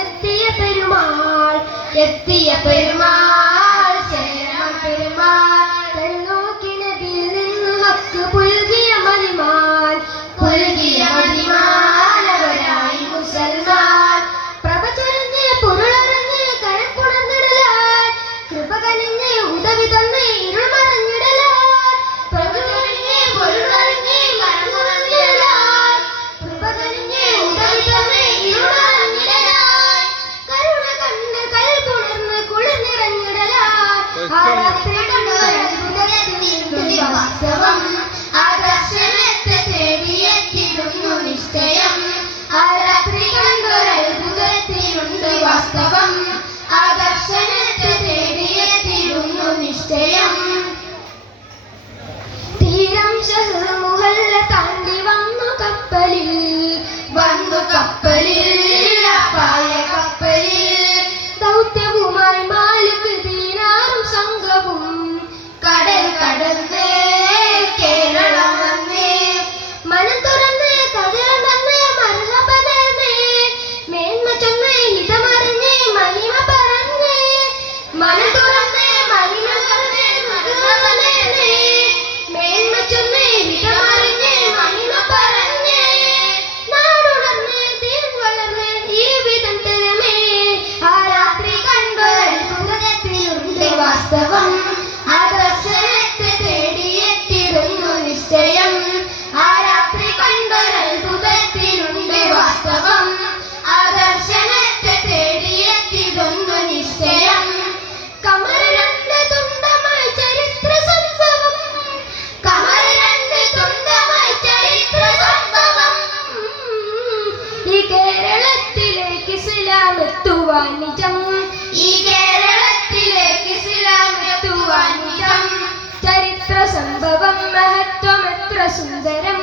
എത്തിയ പെരുമാൾ എത്തിയ പെരുമാൾ ശരണം പെരുമാൾ കണ്ണോക്കിനബിൽ നിന്ന് ഹക്ക് പുൽകിയ മതിമാൻ പുൽകിയ മതിമാൻ അവരായി മുസൽമാൻ. പ്രഭ ചൊരിഞ്ഞ് പൊരുളറിഞ്ഞ് കരക്കുണർന്നിടലാൻ കൃപ കനിഞ്ഞ് ഉദവി തന്നെ हा Manatora. चरित्र संभव महत्व सुंदरम